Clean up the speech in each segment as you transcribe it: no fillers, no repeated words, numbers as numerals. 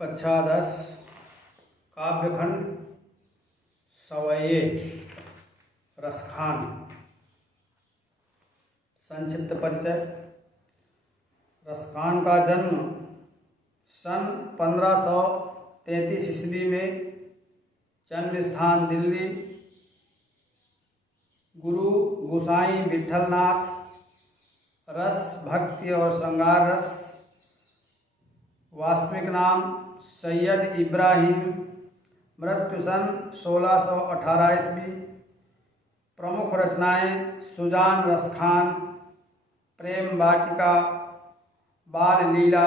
कक्षा 10 काव्यखंड सवये रसखान। संक्षिप्त परिचय। रसखान का जन्म सन 1533 ईस्वी में, जन्म स्थान दिल्ली, गुरु गोसाई विठलनाथ, रस भक्ति और श्रृंगार रस। वास्तविक नाम सैयद इब्राहिम, मृत्यु सन 1618 ईस्वी। प्रमुख रचनाएं सुजान रसखान, प्रेम वाटिका, बाल लीला,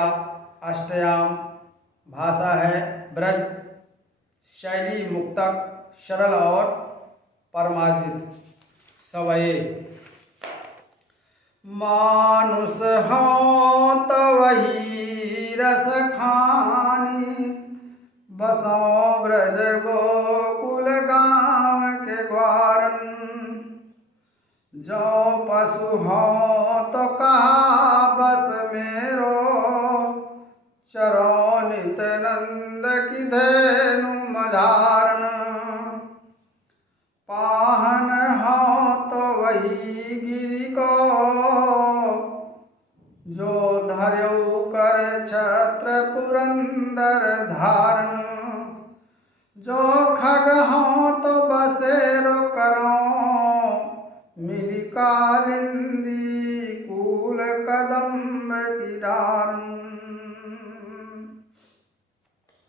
अष्टयाम। भाषा है ब्रज, शैली मुक्तक, सरल और परमार्जित। सवये मानुष हो तो वही रस खानी, बसो ब्रज गोकुल गाँव के ग्वारन। जो पशु हो तो कहा बस मेरो, चरो नित नंद की धेनु मझारन। पाहन हो तो वही गिरि को, जो धर्यु कर छत्र पुरंदर धारण। जो खग हो तो बसेरो करो, मिली कालिंदी कूल कदम्ब की डारण।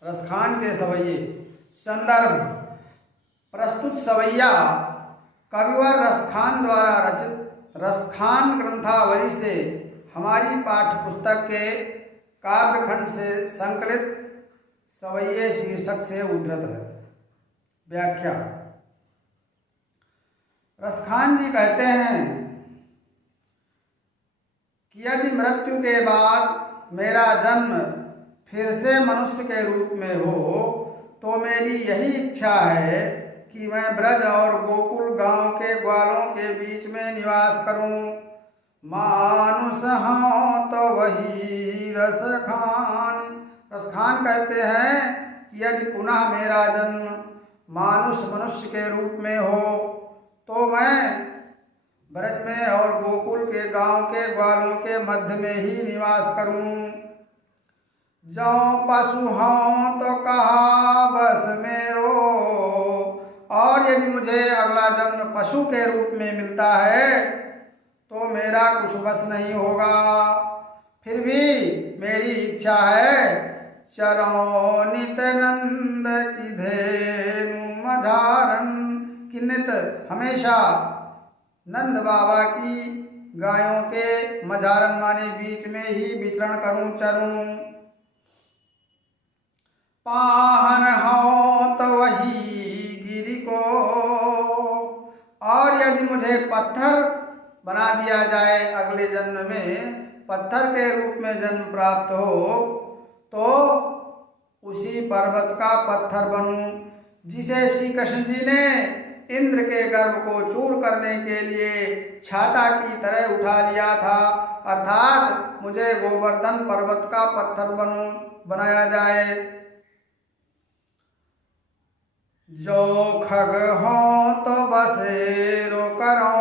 रसखान के सवैये। संदर्भ। प्रस्तुत सवैया कविवर रसखान द्वारा रचित रसखान ग्रंथावली से हमारी पाठ्य पुस्तक के काव्यखंड से संकलित सवैये शीर्षक से उद्धृत है। व्याख्या। रसखान जी कहते हैं कि यदि मृत्यु के बाद मेरा जन्म फिर से मनुष्य के रूप में हो, तो मेरी यही इच्छा है कि मैं ब्रज और गोकुल गांव के ग्वालों के बीच में निवास करूं। मानुष हो तो वही रसखान। रसखान कहते हैं कि यदि पुनः मेरा जन्म मनुष्य के रूप में हो, तो मैं ब्रज में और गोकुल के गांव के ग्वालों के मध्य में ही निवास करूं। जो पशु हो तो कहा बस मेरो, और यदि मुझे अगला जन्म पशु के रूप में मिलता है तो मेरा कुछ बस नहीं होगा। फिर भी मेरी इच्छा है, चरो नित नंद की धेनु मझारन, कि नित हमेशा नंद बाबा की गायों के मझारन माने बीच में ही विचरण करूं, चरूं। पाहन हो तो वही गिरि को, और यदि मुझे पत्थर बना दिया जाए, अगले जन्म में पत्थर के रूप में जन्म प्राप्त हो, तो उसी पर्वत का पत्थर बनूं, जिसे श्री कृष्ण जी ने इंद्र के गर्भ को चूर करने के लिए छाता की तरह उठा लिया था। अर्थात मुझे गोवर्धन पर्वत का पत्थर बनाया जाए। जो खग हो तो बसेरो करो,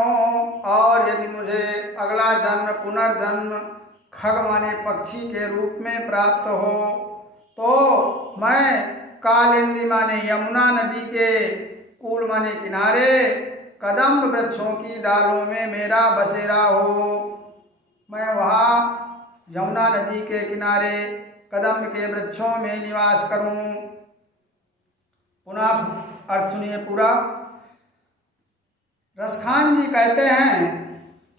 और यदि मुझे अगला जन्म पुनर्जन्म खग माने पक्षी के रूप में प्राप्त हो, तो मैं कालिंदी माने यमुना नदी के कूल माने किनारे कदम्ब वृक्षों की डालों में मेरा बसेरा हो। मैं वहाँ यमुना नदी के किनारे कदम्ब के वृक्षों में निवास करूं। पुनः अर्थ सुनिए पूरा। रसखान जी कहते हैं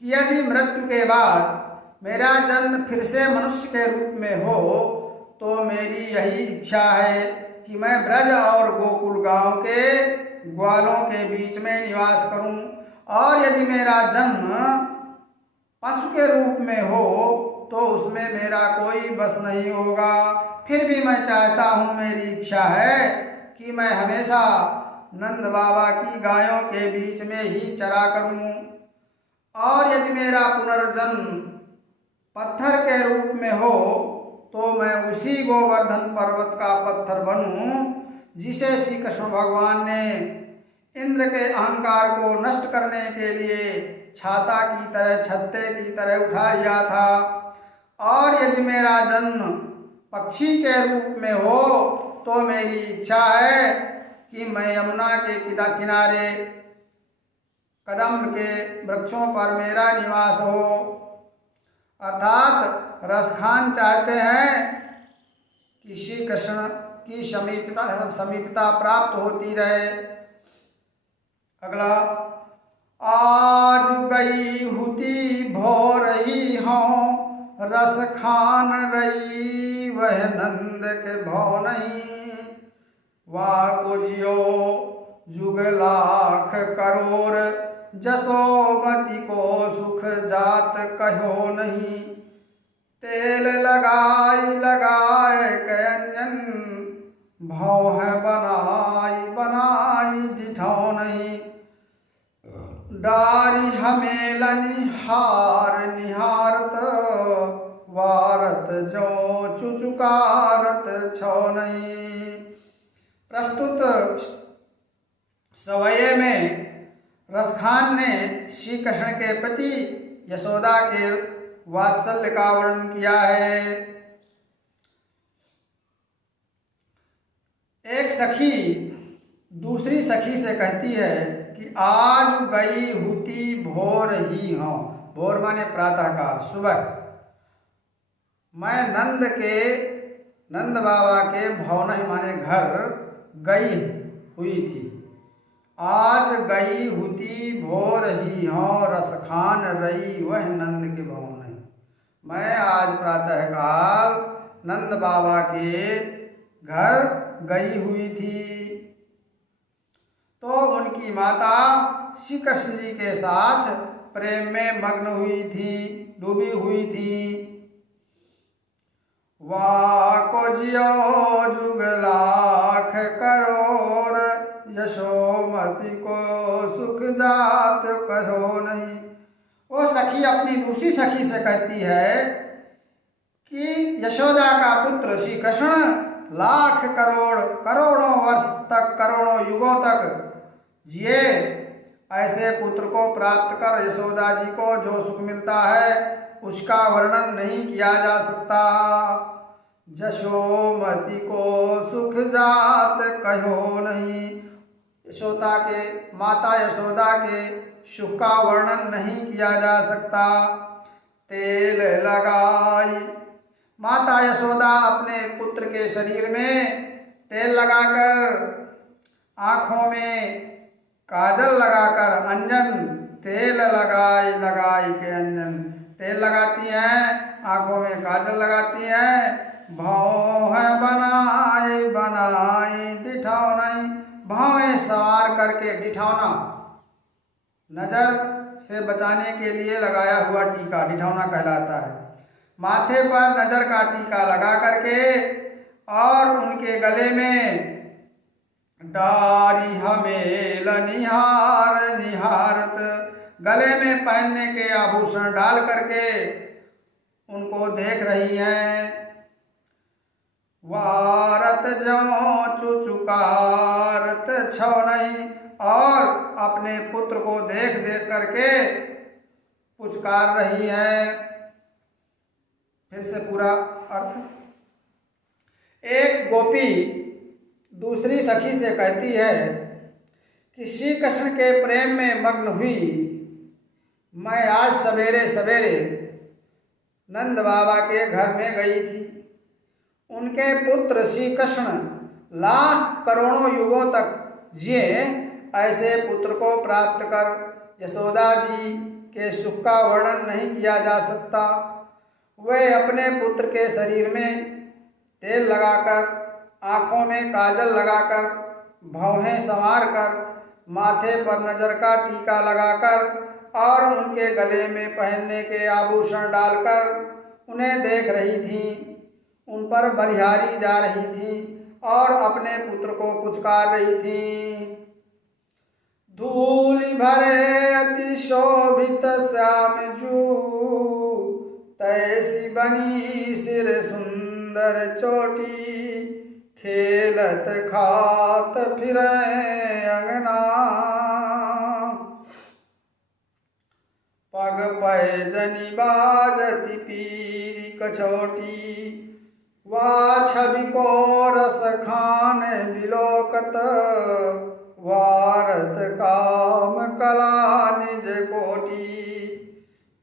कि यदि मृत्यु के बाद मेरा जन्म फिर से मनुष्य के रूप में हो, तो मेरी यही इच्छा है कि मैं ब्रज और गोकुल गांव के ग्वालों के बीच में निवास करूं। और यदि मेरा जन्म पशु के रूप में हो, तो उसमें मेरा कोई बस नहीं होगा। फिर भी मैं चाहता हूं, मेरी इच्छा है कि मैं हमेशा नंद बाबा की गायों के बीच में ही चरा करूं। और यदि मेरा पुनर्जन्म पत्थर के रूप में हो, तो मैं उसी गोवर्धन पर्वत का पत्थर बनूं जिसे श्री कृष्ण भगवान ने इंद्र के अहंकार को नष्ट करने के लिए छाता की तरह, छत्ते की तरह उठा लिया था। और यदि मेरा जन्म पक्षी के रूप में हो तो मेरी इच्छा है कि मैं यमुना के किनारे कदम्ब के वृक्षों पर मेरा निवास हो। अर्थात रसखान चाहते हैं कि श्री कृष्ण की समीपता प्राप्त होती रहे। अगला, आज गई हुती भो रही हूँ, रस खान रही वह नंद के भौ नहीं। वाह को जियो जुग लाख करोड़, जसोमती को सुख जात कहो नहीं। तेल लगाई लगाए कैन्यन, भौ है बनाई बनाई डिठौ नहीं। डारी हमें निहार निहारत, वारत जो चुचुकारत छौ नहीं। प्रस्तुत सवये में रसखान ने श्री कृष्ण के प्रति यशोदा के वात्सल्य का वर्णन किया है। एक सखी दूसरी सखी से कहती है कि आज गई हुती भोर ही हूँ। भोर माने प्रातःकाल, सुबह। मैं नंद बाबा के भवन माने घर गई हुई थी। आज गई हुती भोर ही हूँ, रसखान रही वह नंद के भवन। मैं आज प्रातःकाल नंद बाबा के घर गई हुई थी तो उनकी माता श्री कृष्ण जी के साथ प्रेम में मग्न हुई थी, डूबी हुई थी। वाह को जियो जुग लाख करोड़, यशोमती को सुख जात कहो नहीं। वो सखी अपनी दूसरी सखी से कहती है कि यशोदा का पुत्र श्री कृष्ण लाख करोड़ करोड़ों वर्ष तक, करोड़ों युगों तक जिए। ऐसे पुत्र को प्राप्त कर यशोदा जी को जो सुख मिलता है उसका वर्णन नहीं किया जा सकता। यशोमती को सुख जात कहो नहीं। माता यशोदा के सुख का वर्णन नहीं किया जा सकता। तेल लगाई, माता यशोदा अपने पुत्र के शरीर में तेल लगाकर, आँखों में काजल लगाकर, अंजन तेल लगाई लगाई के अंजन तेल लगाती हैं, आँखों में काजल लगाती हैं। भाव है बनाए बनाई दिठाओ नहीं। भावें सवार करके, डिठावना नजर से बचाने के लिए लगाया हुआ टीका डिठौना कहलाता है। माथे पर नजर का टीका लगा करके और उनके गले में डारी हमेल निहार निहारत, गले में पहनने के आभूषण डाल करके उनको देख रही हैं। वारत जो चुचुकारत छौ नहीं, और अपने पुत्र को देख देख करके पुचकार रही है। फिर से पूरा अर्थ। एक गोपी दूसरी सखी से कहती है कि श्री कृष्ण के प्रेम में मग्न हुई मैं आज सवेरे सवेरे नंद बाबा के घर में गई थी। उनके पुत्र श्री कृष्ण लाख करोड़ों युगों तक जिए। ऐसे पुत्र को प्राप्त कर यशोदा जी के सुख का वर्णन नहीं किया जा सकता। वे अपने पुत्र के शरीर में तेल लगाकर, आँखों में काजल लगाकर, भौहें संवार कर, माथे पर नजर का टीका लगाकर और उनके गले में पहनने के आभूषण डालकर उन्हें देख रही थी, उन पर बलिहारी जा रही थी और अपने पुत्र को पुचकार रही थी। धूलि भरे अति शोभित श्याम जू, तैसी बनी सिर सुंदर सुंदर चोटी, खेलत खात फिरे अंगना। पग पैजनी बाजती पीरी कछोटी, वा छवि को रस खान बिलोकत। वारत काम कला निज कोटि,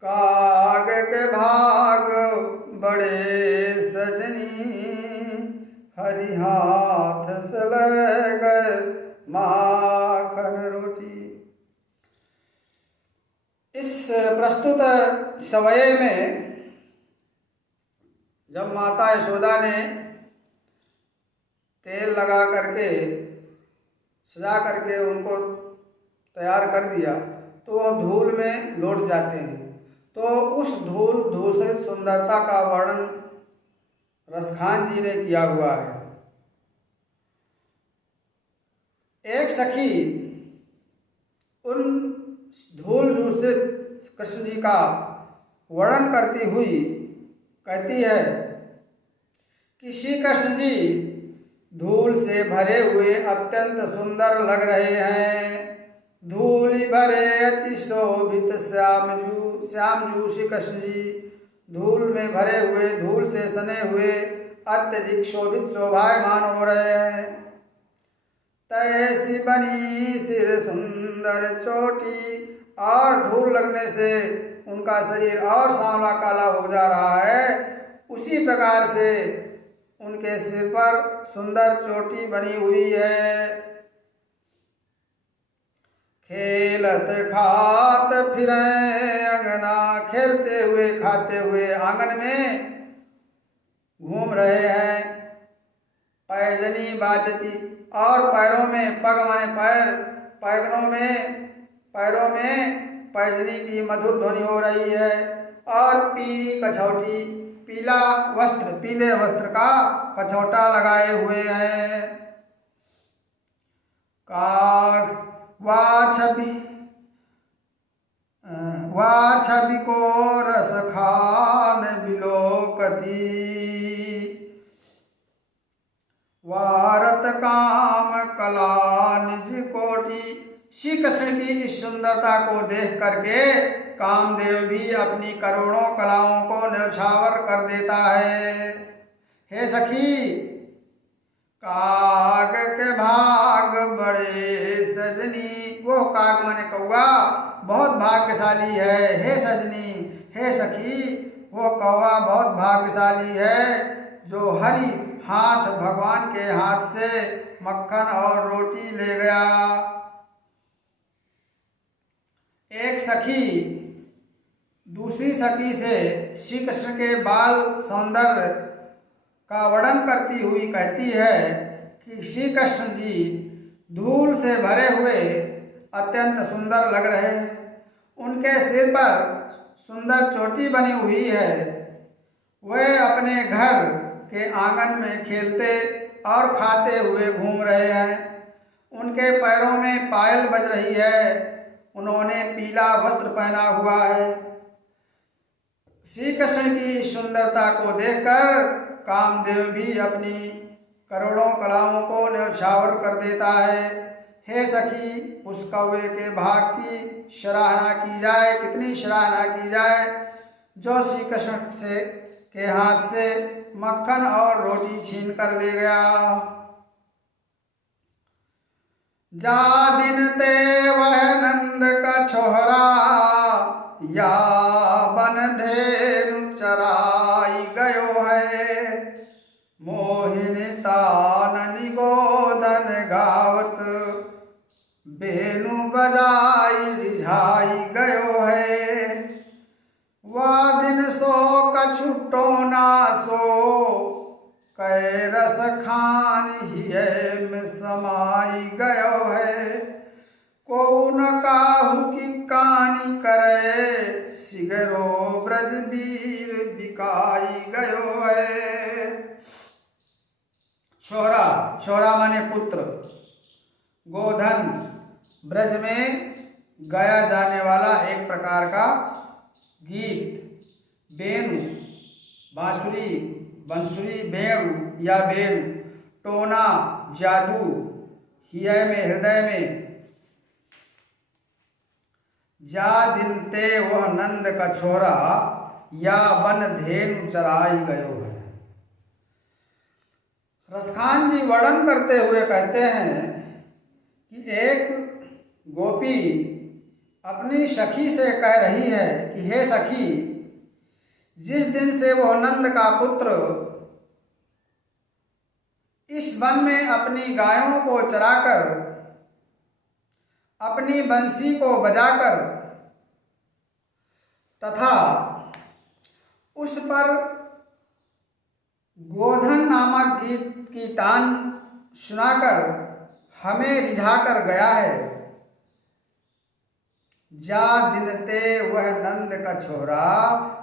काग के भाग बड़े सजनी। हरि हाथ से ले गए माखन रोटी। इस प्रस्तुत सवये में जब माता यशोदा ने तेल लगा करके सजा करके उनको तैयार कर दिया तो वह धूल में लौट जाते हैं। तो उस धूसरित सुंदरता का वर्णन रसखान जी ने किया हुआ है। एक सखी उन धूल धूसरित कृष्ण जी का वर्णन करती हुई कहती है कि श्री कृष्ण जी धूल से भरे हुए अत्यंत सुंदर लग रहे हैं। धूल भरे अति शोभित श्यामजू श्री कृष्ण जी धूल में भरे हुए, धूल से सने हुए अत्यधिक शोभित शोभायमान हो रहे हैं। तैसी बनी सिर सुंदर चोटी, और धूल लगने से उनका शरीर और सांवला काला हो जा रहा है। उसी प्रकार से उनके सिर पर सुंदर चोटी बनी हुई है। खेलत खात फिरे अंगना, खेलते हुए खाते हुए आंगन में घूम रहे हैं। पैजनी बाजती, और पैरों में, पग माने पैर, पैरों में पैजनी की मधुर ध्वनि हो रही है। और पीली कछौटी, पीले वस्त्र का कछौटा लगाए हुए हैं। काग वा छवि को रस खान बिलोकती, वारत काम कला निज कोटि। श्री कृष्ण की इस सुंदरता को देख करके कामदेव भी अपनी करोड़ों कलाओं को न्यौछावर कर देता है। हे सखी, काग के भाग बड़े सजनी, वो काग माने कौआ बहुत भाग्यशाली है। हे सजनी, हे सखी, वो कौआ बहुत भाग्यशाली है जो हरि हाथ भगवान के हाथ से मक्खन और रोटी ले गया। एक सखी दूसरी सखी से श्री कृष्ण के बाल सौंदर्य का वर्णन करती हुई कहती है कि श्री कृष्ण जी धूल से भरे हुए अत्यंत सुंदर लग रहे हैं। उनके सिर पर सुंदर चोटी बनी हुई है। वे अपने घर के आंगन में खेलते और खाते हुए घूम रहे हैं। उनके पैरों में पायल बज रही है। उन्होंने पीला वस्त्र पहना हुआ है। श्री कृष्ण की सुंदरता को देखकर कामदेव भी अपनी करोड़ों कलाओं को न्यौछावर कर देता है। हे सखी, उस कौवे के भाग की सराहना की जाए, कितनी सराहना की जाए जो श्री कृष्ण के हाथ से मक्खन और रोटी छीन कर ले गया। जा दिन ते वह नंद का छोहरा, या बन धेनु चराई गयो है। मोहिनी ताननी गोदन गावत, बेनु बजाई रिझाई गयो है। वह दिन सो कछुटो ना सो, कै रस खान हिय में समाई गयो है। को न काहू की कानी करे, सिगरो ब्रज वीर बिकाई गयो है। छोरा, छोरा माने पुत्र। गोधन, ब्रज में गाया जाने वाला एक प्रकार का गीत। बेनु, बांसुरी बंसुरी बेणु या बेणु, टोना जादू, हिय में हृदय में, जा दिन ते वह नंद का छोरा, या बन धेनु चराई गयो है। रसखान जी वर्णन करते हुए कहते हैं कि एक गोपी अपनी सखी से कह रही है कि हे सखी, जिस दिन से वो नंद का पुत्र इस वन में अपनी गायों को चराकर, अपनी बंसी को बजाकर तथा उस पर गोधन नामक गीत की तान सुनाकर हमें रिझाकर गया है, जा दिन ते वह नंद का छोरा,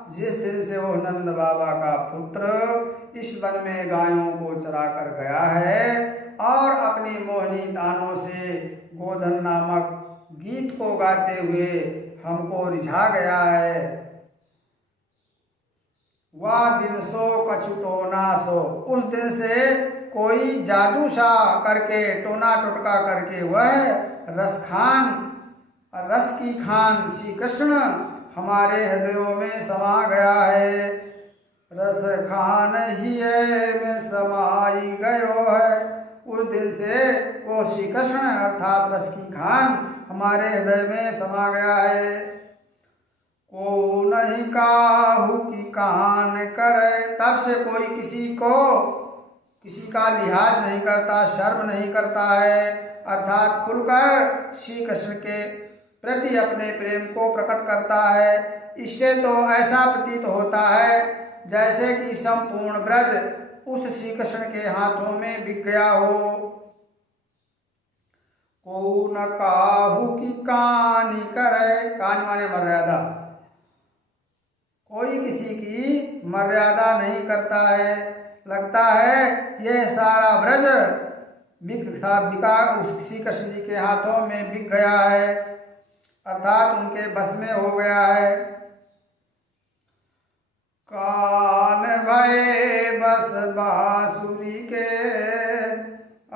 जिस दिन से वो नंद बाबा का पुत्र इस वन में गायों को चराकर गया है और अपनी मोहनी तानों से गोधन नामक गीत को गाते हुए हमको रिझा गया है, वह दिन सो कछु टोना सो, उस दिन से कोई जादू सा करके, टोना टोटका करके वह रस की खान श्री कृष्ण हमारे हृदयों में समा गया है। रस खान ही में समाई गयो है, उस दिन से वो श्री कृष्ण अर्थात रस की खान हमारे हृदय में समा गया है। को नहीं काहू की कान करे, तब से कोई किसी का लिहाज नहीं करता, शर्म नहीं करता है, अर्थात खुलकर श्री कृष्ण के प्रति अपने प्रेम को प्रकट करता है। इससे तो ऐसा प्रतीत होता है जैसे कि संपूर्ण ब्रज उस श्री कृष्ण के हाथों में बिक गया हो। को न काहू की कानी करे, कान माने मर्यादा, कोई किसी की मर्यादा नहीं करता है। लगता है यह सारा ब्रज बिका उस श्री कृष्ण जी के हाथों में बिक गया है, अर्थात उनके बस में हो गया है। कान भय बस बांसुरी के,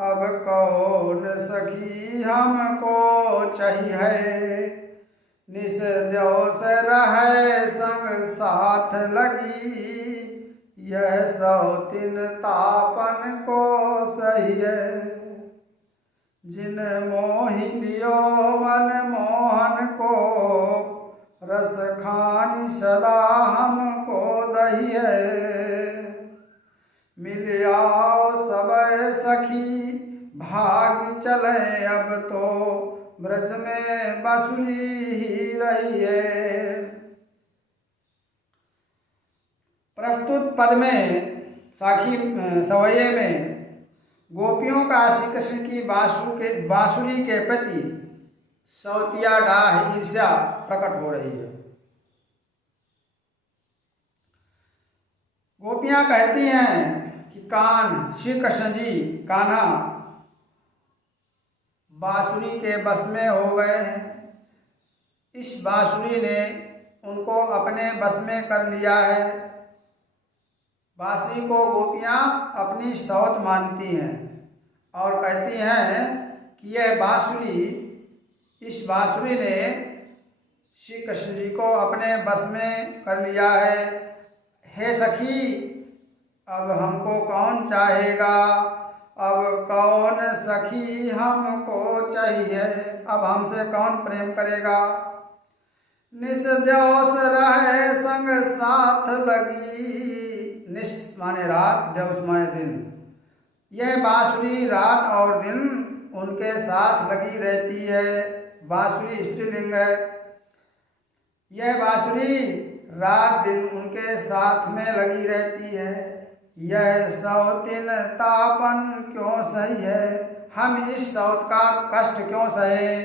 अब कौन सखी हमको चाहिए, निस देव से रहे संग साथ लगी, यह सौतिन तापन को सही है। जिन मोहि लियो मन मोहन को, रस खानी सदा हमको दही है। मिल आओ सब सखी भाग चले, अब तो ब्रज में बांसुरी ही रही है। प्रस्तुत पद में साखी सवये में गोपियों का श्री कृष्ण की बांसुरी के प्रति सौतिया डाह ईर्ष्या प्रकट हो रही है। गोपियां कहती हैं कि कान श्री कृष्ण जी कान्हा बांसुरी के बस में हो गए हैं, इस बांसुरी ने उनको अपने बस में कर लिया है। बांसुरी को गोपियां अपनी सौत मानती हैं और कहती हैं कि यह बांसुरी, इस बांसुरी ने श्री कृष्ण जी को अपने बस में कर लिया है। हे सखी, अब हमको कौन चाहेगा, अब कौन सखी हमको चाहिए, अब हमसे कौन प्रेम करेगा। निस द्योस रहे संग साथ लगी, निस माने रात, द्योस माने दिन, यह बांसुरी रात और दिन उनके साथ लगी रहती है। बांसुरी स्त्रीलिंग है। यह बांसुरी रात दिन उनके साथ में लगी रहती है। यह सौतिन तापन क्यों सही है, हम इस सौत का कष्ट क्यों सहे।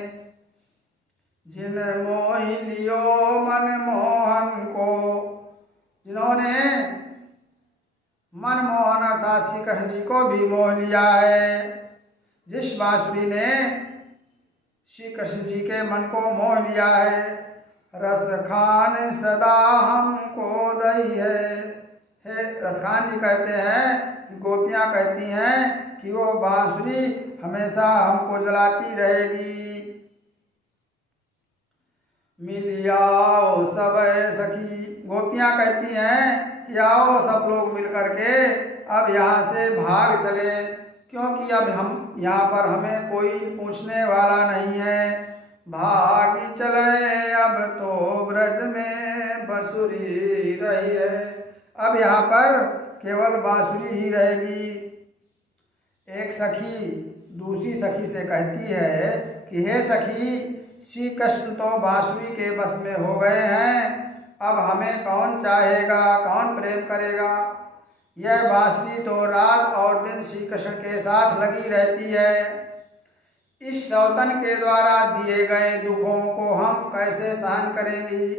जिन मोहि लियो मन मोहन को, जिन्होंने मन मोहन अर्थात श्री कृष्ण जी को भी मोह लिया है। जिस बांसुरी ने श्री कृष्ण जी के मन को मोह लिया है। रस खान सदा हमको दई है, हे रसखान जी कहते हैं कि गोपियाँ कहती हैं कि वो बांसुरी हमेशा हमको जलाती रहेगी। मिलियाओ सब सखी, गोपियाँ कहती हैं कि आओ सब लोग मिल करके अब यहाँ से भाग चले, क्योंकि अब हम यहाँ पर हमें कोई पूछने वाला नहीं है। भागी चले अब तो ब्रज में बांसुरी रही है, अब यहाँ पर केवल बांसुरी ही रहेगी। एक सखी दूसरी सखी से कहती है कि हे सखी, श्री कृष्ण तो बांसुरी के बस में हो गए हैं, अब हमें कौन चाहेगा, कौन प्रेम करेगा। यह बांसुरी तो रात और दिन श्री कृष्ण के साथ लगी रहती है। इस सौतन के द्वारा दिए गए दुखों को हम कैसे सहन करेंगी।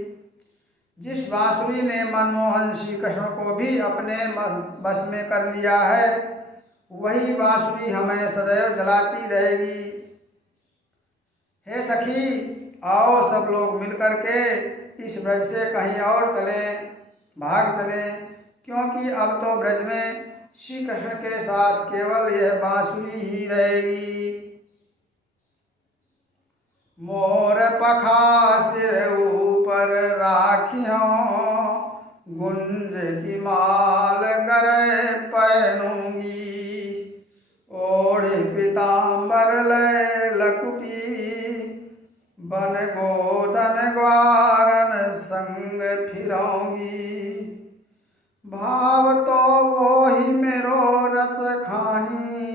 जिस बांसुरी ने मनमोहन श्री कृष्ण को भी अपने बस में कर लिया है, वही बांसुरी हमें सदैव जलाती रहेगी। हे सखी, आओ सब लोग मिलकर के इस ब्रज से कहीं और चलें, भाग चलें, क्योंकि अब तो ब्रज में श्री कृष्ण के साथ केवल यह बांसुरी ही रहेगी। मोर पखा सिर ऊपर राखियों, गुंज की माल गरे पहनूंगी। ओढ़ पीताम्बर ले लकुटी, बन गोदन ग्वारन संग फिरौंगी। भाव तो वो ही मेरो रस खानी,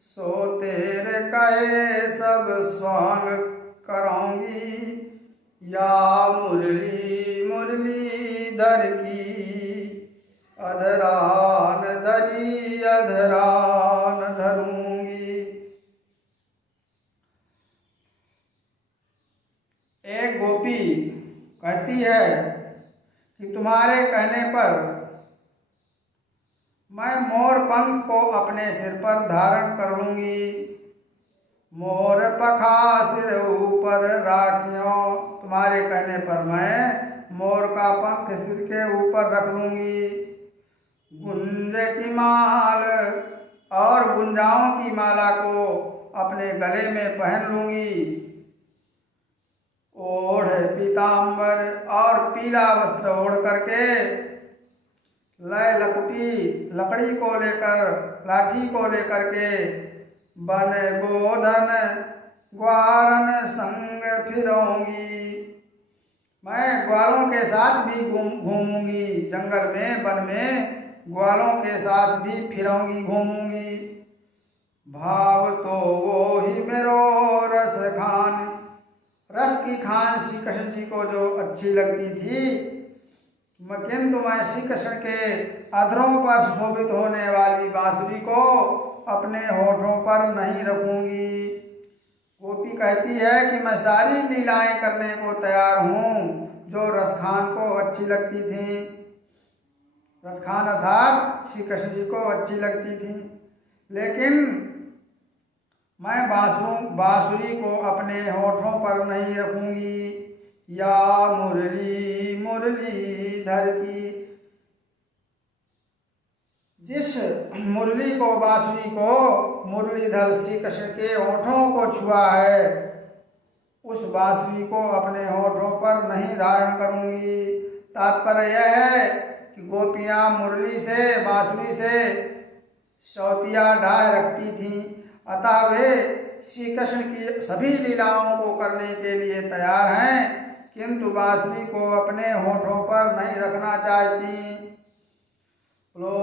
सो तेरे कहे सब स्वांग कराऊंगी। या मुरली मुरलीधर की, अधरान धरी अधरान धरूंगी। एक गोपी कहती है कि तुम्हारे कहने पर मैं मोर पंख को अपने सिर पर धारण कर लूंगी। मोर पखा सिर ऊपर राखियों, तुम्हारे कहने पर मैं मोर का पंख सिर के ऊपर रख लूंगी। गुंज की माल, और गुंजाओं की माला को अपने गले में पहन लूंगी। ओढ़ पीताम्बर, और पीला वस्त्र ओढ़ करके लय लकुटी, लकड़ी को लेकर, लाठी को लेकर के, बन गोधन ग्वारन संग फिरौंगी। मैं ग्वालों के साथ भी घूमूंगी, जंगल में वन में ग्वालों के साथ भी फिरौंगी, घूमूंगी। भाव तो वो ही मेरो रस खान, रस की खान श्री कृष्ण जी को जो अच्छी लगती थी, किंतु मैं श्री कृष्ण के अधरों पर शोभित होने वाली बांसुरी को अपने होठों पर नहीं रखूंगी। गोपी कहती है कि मैं सारी लीलाएं करने को तैयार हूँ जो रसखान को अच्छी लगती थी। रसखान अर्थात श्री कृष्ण जी को अच्छी लगती थी, लेकिन मैं बांसुरी को अपने होठों पर नहीं रखूंगी। या मुरली मुरलीधर की, जिस मुरली को, बांसुरी को मुरलीधर श्री कृष्ण के होठों को छुआ है, उस बांसुरी को अपने होठों पर नहीं धारण करूंगी। तात्पर्य यह है कि गोपियां मुरली से, बांसुरी से सौतिया डाह रखती थीं, अतः वे श्री कृष्ण की सभी लीलाओं को करने के लिए तैयार हैं, किंतु बांसुरी को अपने होठों पर नहीं रखना चाहती। लो